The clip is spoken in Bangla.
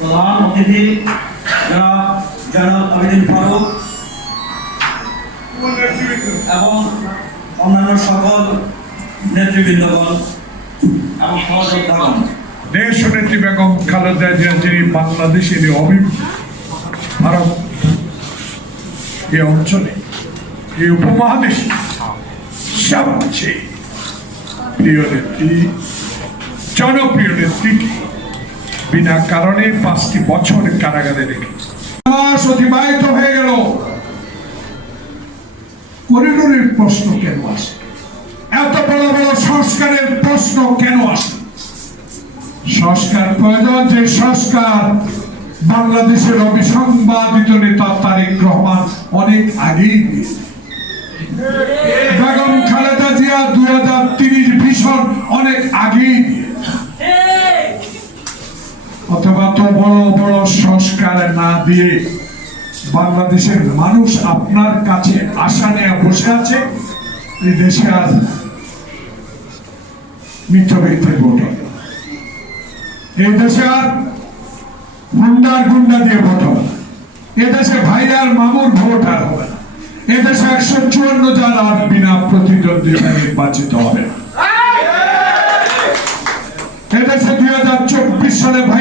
অতিথি, জনাব আবিদিন ফারুক এবং অন্যান্য সকল নেতৃবৃন্দগণ এবং সহযোদ্ধাগণ। দেশ নেত্রী বেগম খালেদা জিয়া, যিনি অভি ভারত এই অঞ্চলে, এই উপমহাদেশে সবচেয়ে প্রিয় নেত্রী, জনপ্রিয় নেত্রীকে বিনা কারণে পাঁচটি বছর কারাগারে রেখে। অতিবাহিত হয়ে গেল। করিডোরের প্রশ্ন কেন আসে? এত বড় বড় সংস্কারের প্রশ্ন কেন আসে? সংস্কার প্রয়োজন, যে সংস্কার বাংলাদেশের অবিসংবাদিত নেতা তারেক রহমান অনেক আগেই দিয়েছে। বেগম খালেদা জিয়া দু হাজার তিরিশ ভীষণ অনেক আগেই দিয়েছে অথবা তো বড় বড় সংস্কার না দিয়ে বাংলাদেশের মানুষ আপনার কাছে আশা নিয়ে বসে আছে, এই দেশে আর মিথ্যা ভোট। এই দেশে আর গুন্ডার গুন্ডা দিয়ে ভোট হবে এদেশে ভাই আর মামুর ভোট আর হবে না। এদেশে একশো চুয়ান্ন জন আর বিনা প্রতিদ্বন্দ্বিতা নির্বাচিত হবে না। এদেশে দুই হাজার চব্বিশ সালে ভাইয়ের